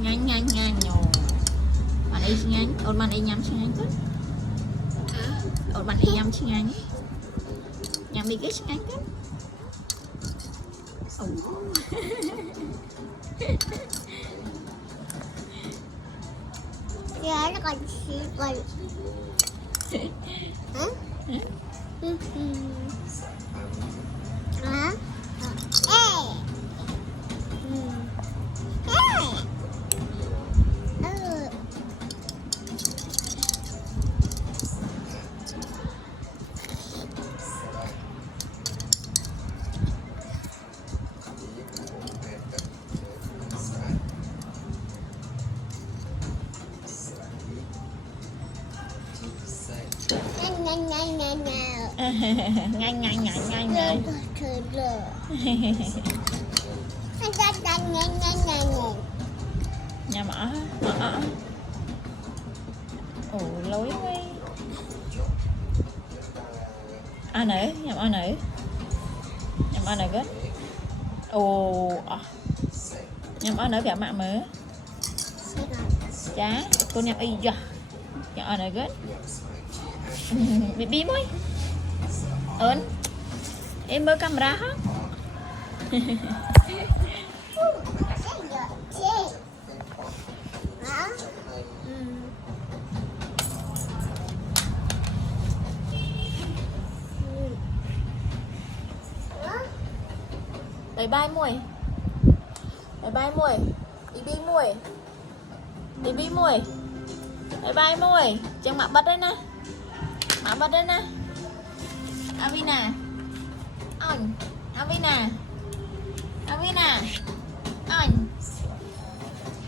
Nhanh nhanh nhanh nhồ. Bạn ấy nhanh, ôn bạn ấy nhắm nhanh chút. Ôn bạn ấy nhắm nhanh. Nhắm đi cái nhanh chút. Dạ nó còn xịt vậy. Hả? Hả? Ê. Nhanh nhanh nhanh nhanh nhanh. Nhà mở ồ lối quá ăn nữa nhầm ăn nữa nhầm ăn nữa gớt ồ nhầm ăn nữa cả mạng mới chá con nhầm y giờ nhầm ăn nữa gớt bị bí môi ơn em mới camera hả bye bye mùi bye bye mùi đi bi mùi đi bi mùi bye bye mùi chẳng mạ bật đấy nè mạ bật đấy nè Avina anh Avina Avina anh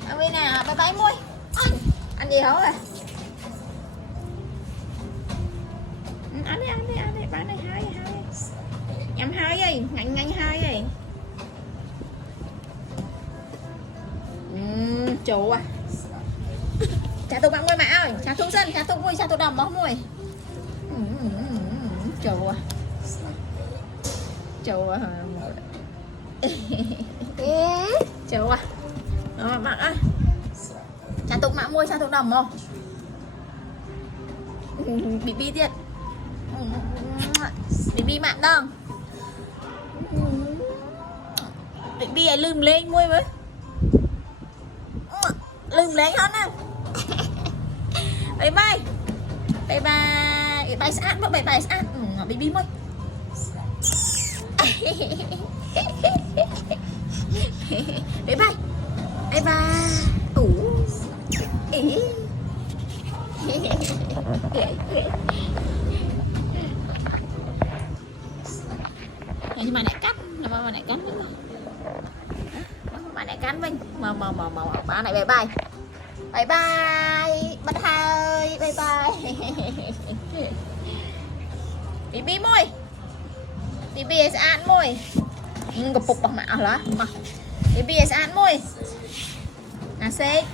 Avina bye bye mùi anh gì hả rồi ăn đi bán này hai nhắm hai gì nhanh nhanh hai gì chủ à chả tụi bạn môi mã ơi chả tụi dân chả tụi mùi chả tụi đầm bó mùi chủ à chủ à chủ à đó bạn ơi chả tụi mã mùi chả tụi đầm không bị bi tiệt bị bi mạng đâu bị bi ấy lùm lên môi với lùm lên hết nè bye bye bye bye bye bye sát bye bye sát bị bi môi bye bye bye bye ý nhưng mà lại cắt là mà lại cắn bạn lại cắn mình mà bạn lại bye bye bye bye bắt hai bye bye bị bí môi bị bì sẽ ăn môi gặp phục bằng mạo đó mà bị bì sẽ ăn môi là xe